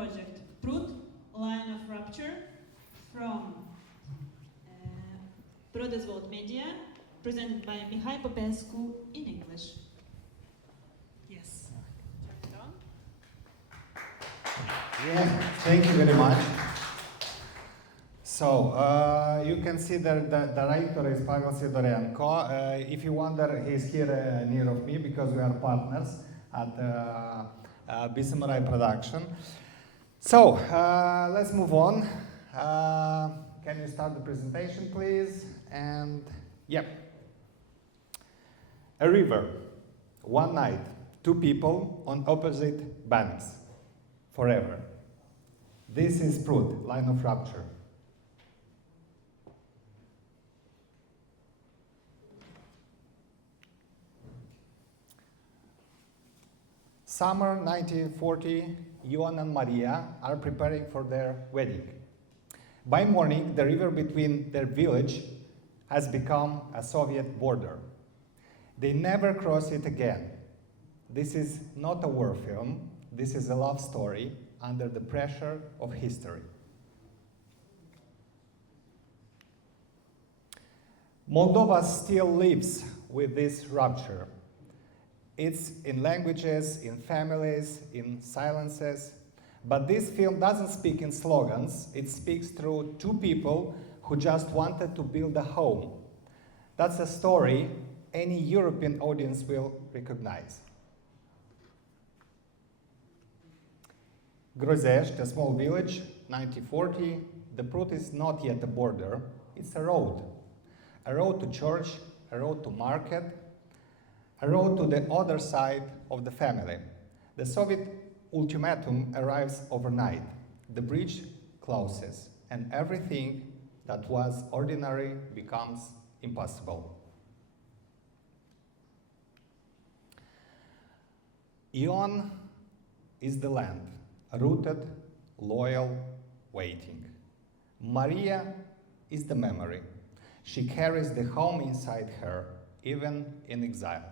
project Prut, Line of Rupture, from Prodezvod Media, presented by Mihai Popescu in English. Yes. Turn it on. Yeah, thank you very much. So, you can see that the director is Pavel Sidorenko. If you wonder, he's here near of me because we are partners at Bisamurai Production. So, let's move on. Can you start the presentation, please? And, yep. A river, one night, two people on opposite banks, forever. This is Prut, Line of Rupture. Summer 1940, Ion and Maria are preparing for their wedding. By morning, the river between their village has become a Soviet border. They never cross it again. This is not a war film, this is a love story under the pressure of history. Moldova still lives with this rupture. It's in languages, in families, in silences. But this film doesn't speak in slogans. It speaks through two people who just wanted to build a home. That's a story any European audience will recognize. Grozezd, a small village, 1940. The Prut is not yet a border. It's a road. A road to church, a road to market, a road to the other side of the family. The Soviet ultimatum arrives overnight. The bridge closes, and everything that was ordinary becomes impossible. Ion is the land, rooted, loyal, waiting. Maria is the memory. She carries the home inside her, even in exile.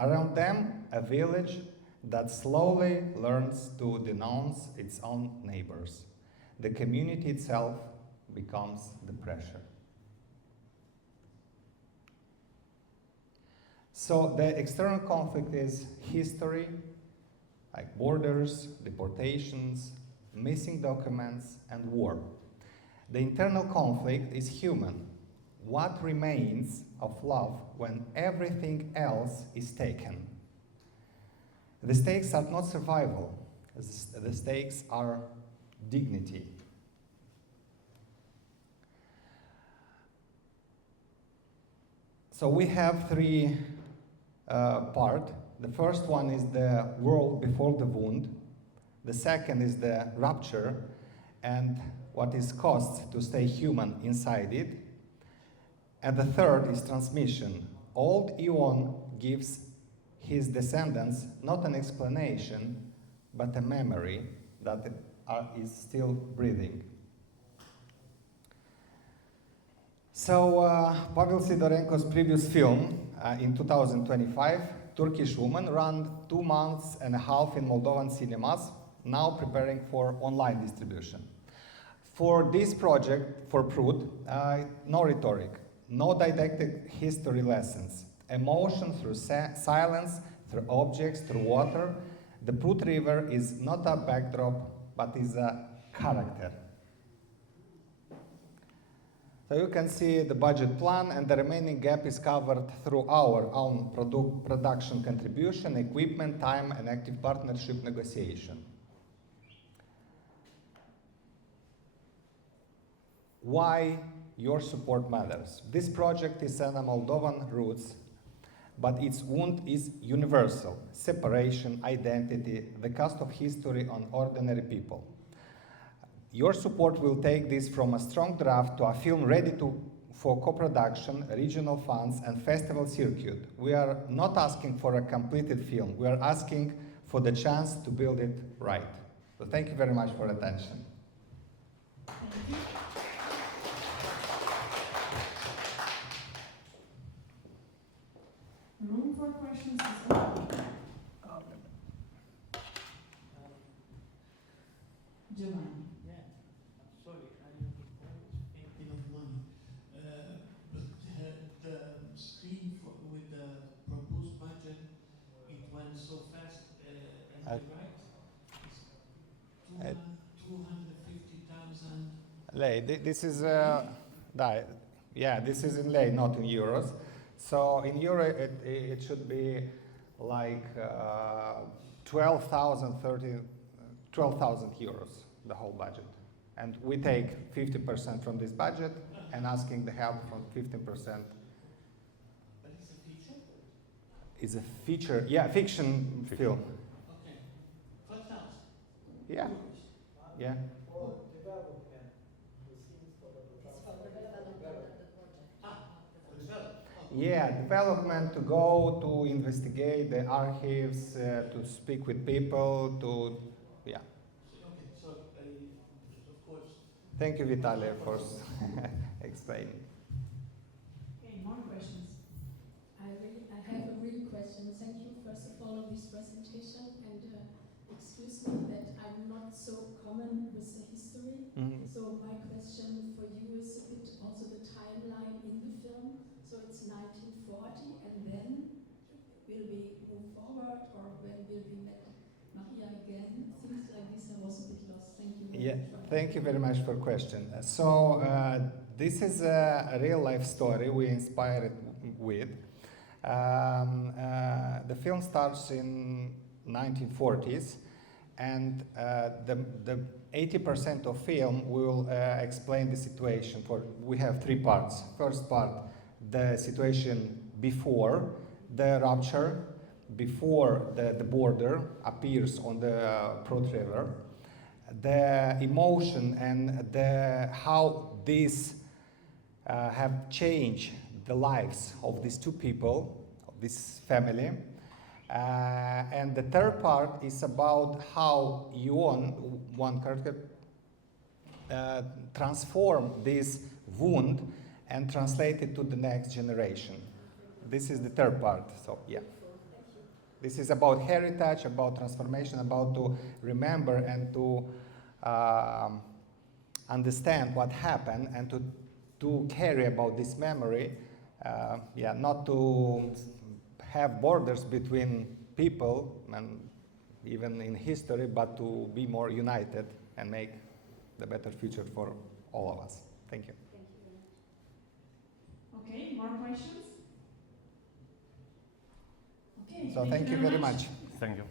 Around them, a village that slowly learns to denounce its own neighbors. The community itself becomes the pressure. So the external conflict is history, like borders, deportations, missing documents, and war. The internal conflict is human. What remains of love when everything else is taken? The stakes are not survival. The stakes are dignity. So we have three parts. The first one is the world before the wound. The second is the rupture and what it costs to stay human inside it. And the third is transmission. Old Ion gives his descendants not an explanation, but a memory that is still breathing. So Pavel Sidorenko's previous film in 2025, Turkish Woman, ran 2 months and a half in Moldovan cinemas, now preparing for online distribution. For this project, for Prut, no rhetoric. No didactic history lessons. Emotion through silence, through objects, through water. The Prut River is not a backdrop, but is a character. So you can see the budget plan, and the remaining gap is covered through our own production contribution, equipment, time, and active partnership negotiation. Why your support matters? This project is on Moldovan roots, but its wound is universal. Separation, identity, the cost of history on ordinary people. Your support will take this from a strong draft to a film ready for co-production, regional funds, and festival circuit. We are not asking for a completed film. We are asking for the chance to build it right. So thank you very much for attention. Thank you. Room for questions is open. Giovanni. Yeah, I'm sorry, I always thinking of money. But the screen with the proposed budget, it went so fast, am I right? Uh, 250,000. Lei, this is, yeah, this is in lei, not in euros. So in euro, it should be like 12,000 euros, the whole budget. And we take 50% from this budget and asking the help from 15%. But it's a feature? Is a feature, yeah, fiction film. Okay. 12,000. Yeah, yeah. For development, the scenes for the For development. Yeah, development to go to investigate the archives, to speak with people, to, yeah. Okay, so of course. Thank you, Vitaly, for explaining. Okay, more questions. I have a real question. Thank you, first of all, of this presentation, and excuse me that I'm not so common with the history. Mhm. So my question for you is a bit also the timeline in the film. So it's 1940, and then will we move forward, or when will we met Maria again? Things like this, I was a bit lost. Thank you very Yeah, much. for thank you very much for question. So this is a real life story we inspired with. The film starts in 1940s, and the 80% of film will explain the situation. We have three parts. First part, the situation before the rupture, before the border appears on the pro trailer, the emotion and how these have changed the lives of these two people, of this family. And the third part is about how Yuon, one character, transform this wound and translate it to the next generation. This is the third part, so yeah. This is about heritage, about transformation, about to remember and to understand what happened and to carry about this memory. Yeah, not to have borders between people and even in history, but to be more united and make the better future for all of us. Thank you. Okay, more questions? Okay, So thank you very much. Thank you.